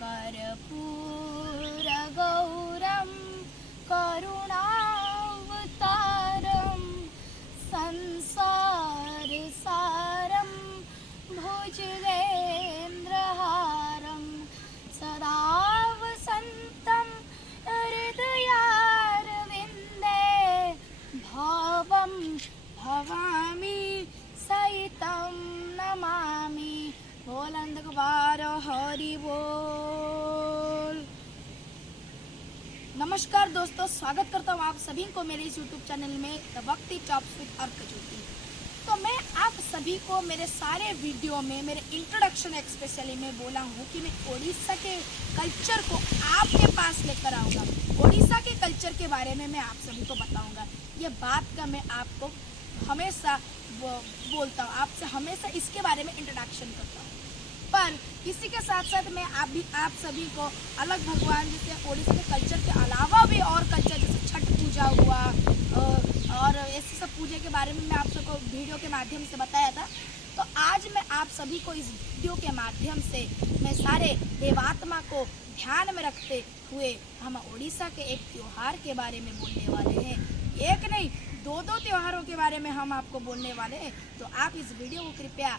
कर्पूरगौरं करुणावतारं संसारसारं भुजगेन्द्रहारं सदा वसन्तं हृदयारविन्दे भावं भवामि सहितं नमामि। बुलंद गवार हरि बोल। नमस्कार दोस्तों, स्वागत करता हूँ आप सभी को मेरे इस YouTube चैनल में द भक्ति टॉप्स विद अर्क ज्योति। तो मैं आप सभी को मेरे सारे वीडियो में मेरे इंट्रोडक्शन स्पेशली में बोला हूँ कि मैं उड़ीसा के कल्चर को आपके पास लेकर आऊँगा। उड़ीसा के कल्चर के बारे में मैं आप सभी को बताऊँगा। ये बात का मैं आपको हमेशा बोलता हूँ, आपसे हमेशा इसके बारे में इंट्रोडक्शन करता हूँ। पर इसी के साथ साथ मैं आप सभी को अलग भगवान जैसे उड़ीसा के कल्चर के अलावा भी और कल्चर जैसे छठ पूजा हुआ और ऐसे सब पूजा के बारे में मैं आप सबको वीडियो के माध्यम से बताया था। तो आज मैं आप सभी को इस वीडियो के माध्यम से मैं सारे देवात्मा को ध्यान में रखते हुए हम उड़ीसा के एक त्यौहार के बारे में बोलने वाले हैं। एक नहीं, दो त्योहारों के बारे में हम आपको बोलने वाले हैं। तो आप इस वीडियो को कृपया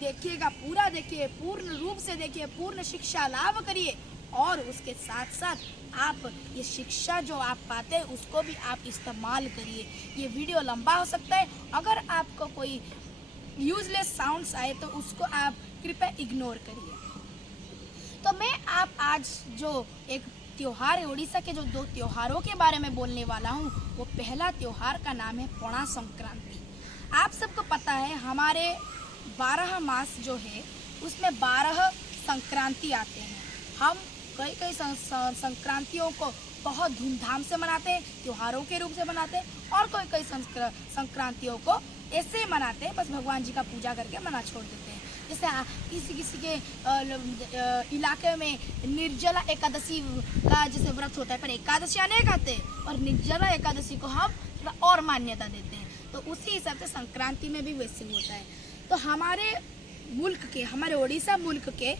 देखिएगा, पूरा देखिए, पूर्ण रूप से देखिए, पूर्ण शिक्षा लाभ करिए और उसके साथ साथ आप ये शिक्षा जो आप पाते हैं उसको भी आप इस्तेमाल करिए। ये वीडियो लंबा हो सकता है, अगर आपको कोई यूजलेस साउंड्स आए तो उसको आप कृपया इग्नोर करिए। तो मैं आप आज जो एक त्योहार है, उड़ीसा के जो दो त्योहारों के बारे में बोलने वाला हूँ, वो पहला त्योहार का नाम है पणा संक्रांति। आप सबको पता है हमारे 12 मास जो है उसमें 12 संक्रांति आते हैं। हम कई संक्रांतियों को बहुत धूमधाम से मनाते हैं, त्योहारों के रूप से मनाते हैं, और कई संक्रांतियों को ऐसे मनाते हैं, बस भगवान जी का पूजा करके मना छोड़ देते हैं। जैसे किसी के इलाके में निर्जला एकादशी का जैसे व्रत होता है, पर एकादशी अनेक आते हैं और निर्जला एकादशी को हम थोड़ा और मान्यता देते हैं। तो उसी हिसाब से संक्रांति में भी वैसे होता है। तो हमारे मुल्क के, हमारे उड़ीसा मुल्क के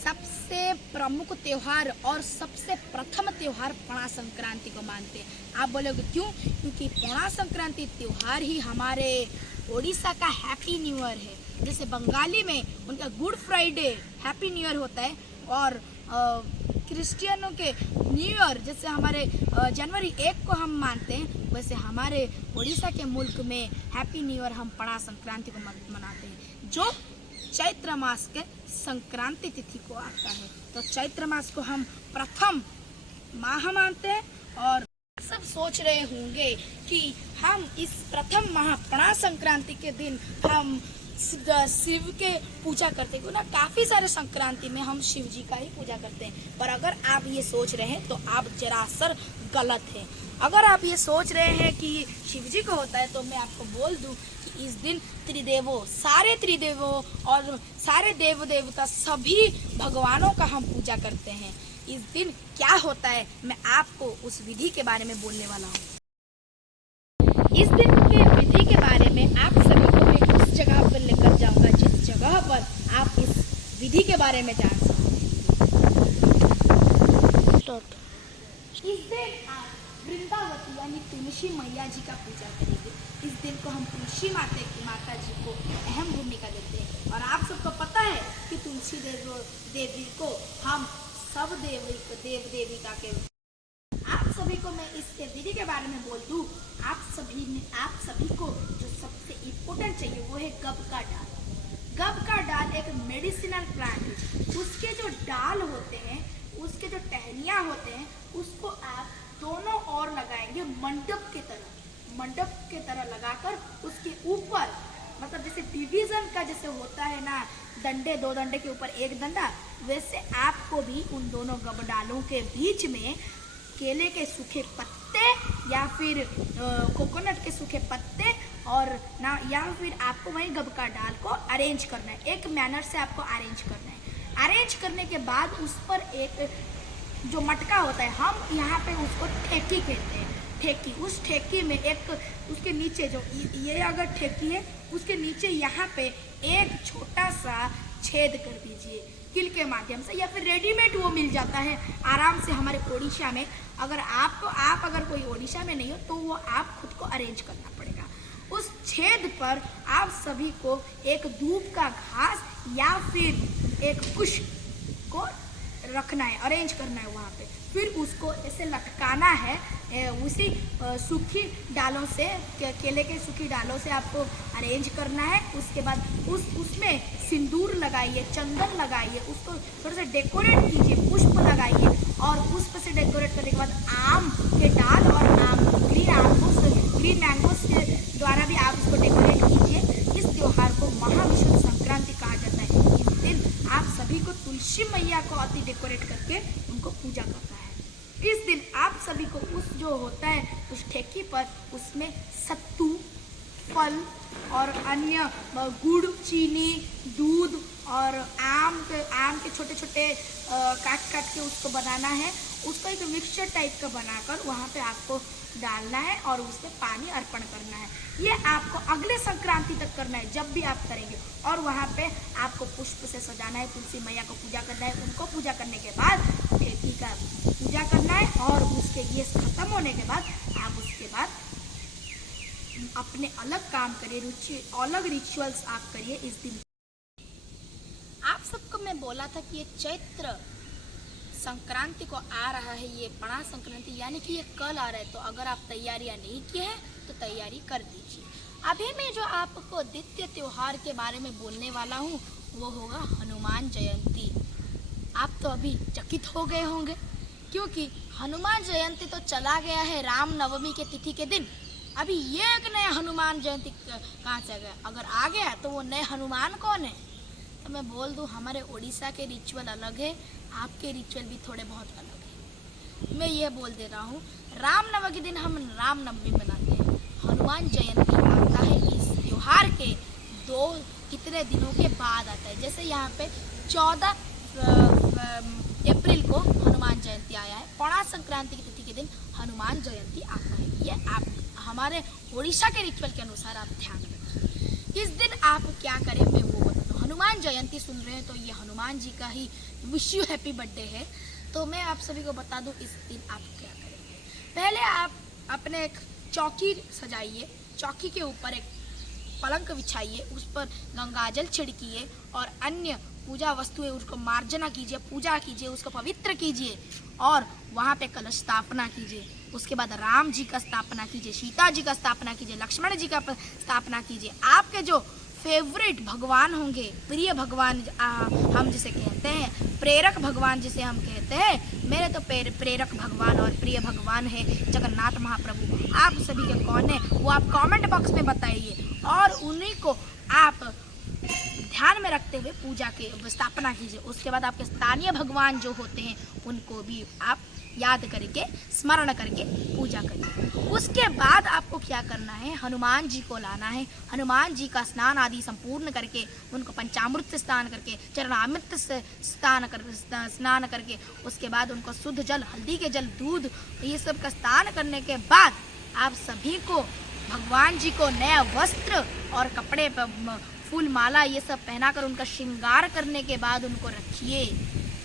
सबसे प्रमुख त्यौहार और सबसे प्रथम त्यौहार पणा संक्रांति को मानते हैं। आप बोलोगे क्यों? क्योंकि पणा संक्रांति त्यौहार ही हमारे उड़ीसा का हैप्पी न्यू ईयर है। जैसे बंगाली में उनका good Friday happy new year होता है, और क्रिश्चियनों के न्यू ईयर जैसे हमारे जनवरी 1 को हम मानते हैं, वैसे हमारे उड़ीसा के मुल्क में हैप्पी न्यू ईयर हम पणा संक्रांति को मनाते हैं, जो चैत्र मास के संक्रांति तिथि को आता है। तो चैत्र मास को हम प्रथम माह मानते हैं। और सब सोच रहे होंगे कि हम इस प्रथम माह पणा संक्रांति के दिन हम शिव के पूजा करते हैं, ना काफ़ी सारे संक्रांति में हम शिव जी का ही पूजा करते हैं। पर अगर आप ये सोच रहे हैं तो आप जरासर गलत हैं। अगर आप ये सोच रहे हैं कि शिव जी को होता है, तो मैं आपको बोल दूं कि इस दिन सारे त्रिदेवों और सारे देव देवता सभी भगवानों का हम पूजा करते हैं। इस दिन क्या होता है मैं आपको उस विधि के बारे में बोलने वाला हूँ। इस दिन के विधि के बारे में आप सभी को मैं उस जगह पर लेकर जाऊंगा जिस जगह पर आप इस विधि के बारे में जान सकते हैं। इस दिन आप वृंदावती यानी तुलसी मैया जी का पूजा करेंगे। इस दिन को हम तुलसी माता जी को अहम भूमिका देते हैं। और आप सबको पता है कि तुलसी देवी को हम सब देव देविका के, आप सभी को मैं इसके विधि के बारे में बोल दूं। आप सभी को जो सबसे इम्पोर्टेंट चाहिए वो है गब का डाल। गब का डाल एक मेडिसिनल प्लांट है। उसके जो डाल होते हैं, उसके जो टहनियाँ होते हैं, उसको आप दोनों ओर लगाएंगे मंडप के तरह लगाकर उसके ऊपर, मतलब जैसे डिवीजन का जैसे होता है ना, डंडे, 2 डंडे के ऊपर एक डंडा, वैसे आपको भी उन दोनों गबडालों के बीच में केले के सूखे पत्ते या फिर कोकोनट के सूखे पत्ते और ना, या फिर आपको वहीं गब का डाल को अरेंज करना है। एक मैनर से आपको अरेंज करना है। अरेंज करने के बाद उस पर एक जो मटका होता है, हम यहाँ पे उसको ठेकी कहते हैं। ठेकी, उस ठेकी में एक उसके नीचे जो ये अगर ठेकी है, उसके नीचे यहाँ पे एक छोटा सा छेद कर दीजिए किल के माध्यम से, या फिर रेडीमेड वो मिल जाता है आराम से हमारे ओडिशा में। अगर आप अगर कोई ओडिशा में नहीं हो तो वो आप खुद को अरेंज करना पड़ेगा। उस छेद पर आप सभी को एक दूब का घास या फिर एक कुश को रखना है, अरेंज करना है वहाँ पे। फिर उसको ऐसे लटकाना है उसी सूखी डालों से, केले के सूखी डालों से आपको अरेंज करना है। उसके बाद उसमें सिंदूर लगाइए, चंदन लगाइए, उसको थोड़ा सा डेकोरेट कीजिए, पुष्प लगाइए, और पुष्प से डेकोरेट करने के बाद आम के डाल और ग्रीन मैंगोस के द्वारा भी आप उसको डेकोरेट कीजिए। इस त्योहार को महाविषुव संक्रांति कहा जाता है। इस दिन आप सभी को तुलसी मैया को अति डेकोरेट करके उनको पूजा करना है। इस दिन आप सभी को उस जो होता है उस ठेकी पर उसमें सत्तू, फल और अन्य गुड़, चीनी, दूध और आम के छोटे छोटे काट के उसको बनाना है। उसको एक मिक्सचर टाइप का बनाकर वहाँ पे आपको डालना है और उसमें पानी अर्पण करना है। ये आपको अगले संक्रांति तक करना है जब भी आप करेंगे। और वहाँ पे आपको पुष्प से सजाना है, तुलसी मैया को पूजा करना है। उनको पूजा करने के बाद ठेकी का पूजा करना है, और उसके ये खत्म होने के बाद आप उसके बाद अपने अलग काम करिए, अलग रिचुअल्स आप करिए इस दिन। आप सबको मैं बोला था कि ये चैत्र संक्रांति को आ रहा है, ये पणा संक्रांति यानी कि ये कल आ रहा है। तो अगर आप तैयारियां नहीं की हैं तो तैयारी कर दीजिए। अभी मैं जो आपको द्वितीय त्योहार के बारे में बोलने वाला हूँ वो होगा हनुमान जयंती। आप तो अभी चकित हो गए होंगे क्योंकि हनुमान जयंती तो चला गया है राम नवमी के तिथि के दिन। अभी ये एक नया हनुमान जयंती कहाँ से आ गया? अगर आ गया तो वो नए हनुमान कौन है? तो मैं बोल दूँ, हमारे उड़ीसा के रिचुअल अलग है, आपके रिचुअल भी थोड़े बहुत अलग है। मैं ये बोल दे रहा हूँ, रामनवमी के दिन हम रामनवमी मनाते हैं, हनुमान जयंती आता है इस त्योहार के कितने दिनों के बाद आता है। जैसे यहाँ पे 14 अप्रैल को हनुमान जयंती आया है, पणा संक्रांति की तिथि के दिन हनुमान जयंती आता है। ये आप हमारे उड़ीसा के रिचुअल के अनुसार आप ध्यान रखिए। इस दिन आप क्या करें मैं वो बताता हूँ। हनुमान जयंती सुन रहे हैं तो ये हनुमान जी का ही विश यू हैप्पी बर्थडे है। तो मैं आप सभी को बता दूं इस दिन आप क्या करेंगे। पहले आप अपने एक चौकी सजाइए, चौकी के ऊपर एक पलंग बिछाइए, उस पर गंगाजल छिड़किए और अन्य पूजा वस्तुएं उसको मार्जना कीजिए, पूजा कीजिए, उसको पवित्र कीजिए और वहाँ पे कलश स्थापना कीजिए। उसके बाद राम जी का स्थापना कीजिए, सीता जी का स्थापना कीजिए, लक्ष्मण जी का स्थापना कीजिए। आपके जो फेवरेट भगवान होंगे, प्रिय भगवान हम जिसे कहते हैं, प्रेरक भगवान जिसे हम कहते हैं, मेरे तो प्रेरक भगवान और प्रिय भगवान है जगन्नाथ महाप्रभु। आप सभी के कौन है वो आप कमेंट बॉक्स में बताइए और उन्हीं को आप ध्यान में रखते हुए पूजा के स्थापना कीजिए। उसके बाद आपके स्थानीय भगवान जो होते हैं उनको भी आप याद करके स्मरण करके पूजा करिए। उसके बाद आपको क्या करना है, हनुमान जी को लाना है। हनुमान जी का स्नान आदि संपूर्ण करके उनको पंचामृत से स्नान करके, चरणामृत से स्नान करके उसके बाद उनको शुद्ध जल, हल्दी के जल, दूध ये सब का स्नान करने के बाद आप सभी को भगवान जी को नया वस्त्र और कपड़े फूल माला ये सब पहनाकर उनका श्रृंगार करने के बाद उनको रखिए।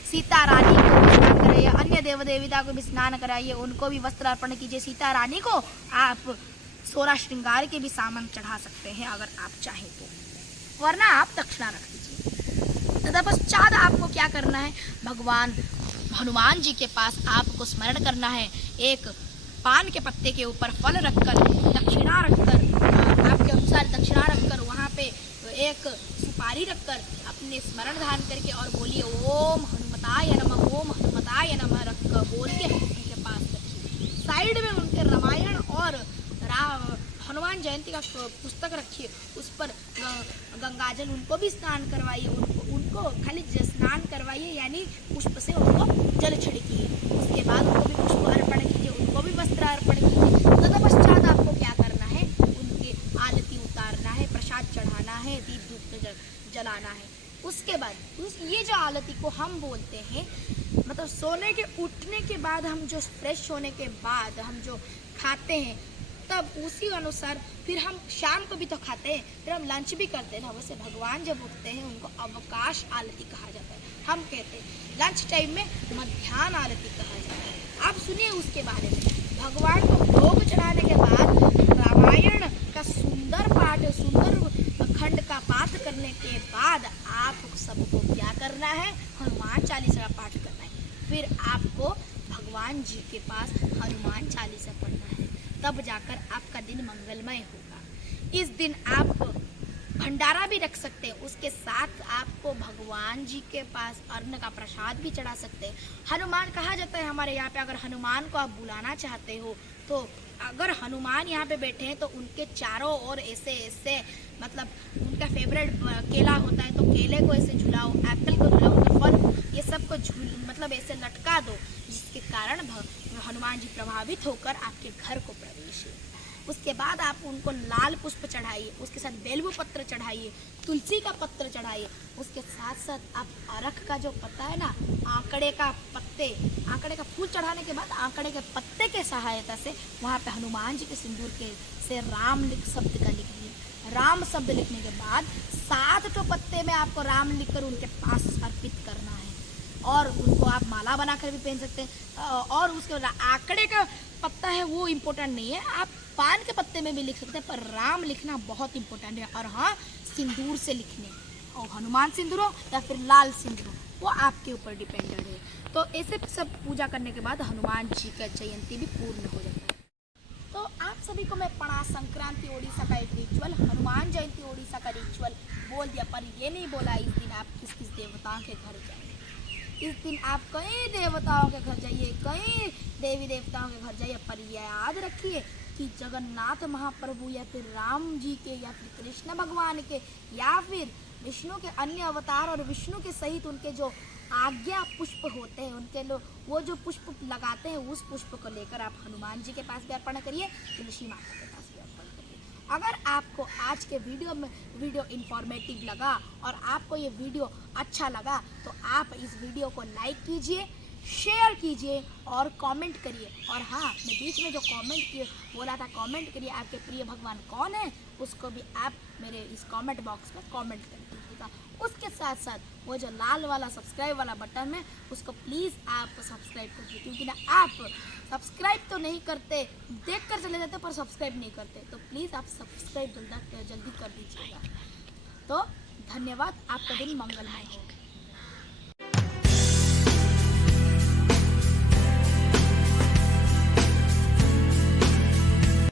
सीता रानी को स्नान कराइए, अन्य देव देवता को भी स्नान कराइए, उनको भी वस्त्र अर्पण कीजिए। सीता रानी को आप 16 श्रृंगार के भी सामान चढ़ा सकते हैं अगर आप चाहें तो, वरना आप दक्षिणा रख दीजिए। तदपश्चात आपको क्या करना है, भगवान हनुमान जी के पास आपको स्मरण करना है। एक पान के पत्ते के ऊपर फल रखकर, दक्षिणा रखकर, आपके अनुसार दक्षिणा रखकर, वहाँ पे एक सुपारी रखकर अपने स्मरण ध्यान करके और बोलिए ओम हनुमताय नमः, ओम हनुमताय नमः रख बोल के उनके पास रखिए। साइड में उनके रामायण और हनुमान जयंती का पुस्तक रखिए, उस पर गंगाजल उनको भी स्नान करवाइए, उनको खाली स्नान करवाइए यानी पुष्प से उनको जल छिड़किए। उसके बाद उनको भी पुष्प अर्पण कीजिए, उनको भी वस्त्र अर्पण कीजिए। तदपश्चात आपको क्या करना है, उनके आरती उतारना है, प्रसाद चढ़ाना है, दीप धूप जलाना है। उसके बाद ये जो आरती को हम बोलते हैं, मतलब सोने के उठने के बाद हम जो फ्रेश होने के बाद हम जो खाते हैं तब उसी अनुसार फिर हम शाम को भी तो खाते हैं, फिर हम लंच भी करते हैं ना। वैसे भगवान जब उठते हैं उनको अवकाश आरती कहा जाता है, हम कहते हैं लंच टाइम में मध्याह्न आरती कहा जाता है। आप सुनिए उसके बारे में। भगवान को भोग चढ़ाने के बाद रामायण का सुंदर पाठ, सुंदर खंड का पाठ करने के बाद आप सबको क्या करना है, हनुमान चालीसा का पाठ करना है। फिर आपको भगवान जी के पास हनुमान चालीसा पढ़ना है, तब जाकर आपका दिन मंगलमय होगा। इस दिन आप भंडारा भी रख सकते हैं, उसके साथ आपको भगवान जी के पास अन्न का प्रसाद भी चढ़ा सकते हैं। हनुमान कहा जाता है हमारे यहाँ पे, अगर हनुमान को आप बुलाना चाहते हो तो अगर हनुमान यहाँ पे बैठे हैं तो उनके चारों ओर ऐसे ऐसे, मतलब उनका फेवरेट केला होता है तो केले को ऐसे झुलाओ, एप्पल को झुलाओ, उनका फल, ये सब को मतलब ऐसे लटका दो, जिसके कारण हनुमान जी प्रभावित होकर आपके घर को प्रवेश है। उसके बाद आप उनको लाल पुष्प चढ़ाइए, उसके साथ बेलवू पत्र चढ़ाइए, तुलसी का पत्र चढ़ाइए। उसके साथ साथ आप अरख का जो पत्ता है ना, आंकड़े का पत्ते, आंकड़े का फूल चढ़ाने के बाद आंकड़े के पत्ते के सहायता से वहाँ पे हनुमान जी के सिंदूर के से राम शब्द का लिखिए। राम शब्द लिखने के बाद 7 तो पत्ते में आपको राम लिखकर उनके पास अर्पित करना है, और उनको आप माला बनाकर भी पहन सकते हैं। और उसके बाद आंकड़े का पत्ता है वो इम्पोर्टेंट नहीं है, आप पान के पत्ते में भी लिख सकते हैं, पर राम लिखना बहुत इम्पोर्टेंट है। और हाँ, सिंदूर से लिखने, और हनुमान सिंदूर हो या फिर लाल सिंदूर हो, वो आपके ऊपर डिपेंडेंट है। तो ऐसे सब पूजा करने के बाद हनुमान जी का जयंती भी पूर्ण हो जाता है। तो आप सभी को मैं पढ़ा संक्रांति ओडिशा का एक रिचुअल, हनुमान जयंती ओडिशा का रिचुअल बोल दिया, पर ये नहीं बोला इस दिन आप किस किस देवताओं के घर जाइए। इस दिन आप कई देवताओं के घर जाइए, कई देवी देवताओं के घर जाइए, पर याद रखिए कि जगन्नाथ महाप्रभु या फिर राम जी के या फिर कृष्ण भगवान के या फिर विष्णु के अन्य अवतार और विष्णु के सहित उनके जो आज्ञा पुष्प होते हैं, उनके लोग वो जो पुष्प लगाते हैं, उस पुष्प को लेकर आप हनुमान जी के पास भी अर्पण करिए, तुलसी माता के पास भी अर्पण करिए। अगर आपको आज के वीडियो इंफॉर्मेटिव लगा और आपको ये वीडियो अच्छा लगा तो आप इस वीडियो को लाइक कीजिए, शेयर कीजिए और कमेंट करिए। और हाँ, मैं बीच में जो कमेंट किए बोला था, कमेंट करिए आपके प्रिय भगवान कौन है, उसको भी आप मेरे इस कमेंट बॉक्स में कमेंट कर दीजिएगा। उसके साथ साथ वो जो लाल वाला सब्सक्राइब वाला बटन है, उसको प्लीज़ आप सब्सक्राइब करिए, क्योंकि ना आप सब्सक्राइब तो नहीं करते, देख कर चले जाते पर सब्सक्राइब नहीं करते, तो प्लीज़ आप सब्सक्राइब जल्दी कर दीजिएगा। तो धन्यवाद, आपका दिन मंगलमय हो।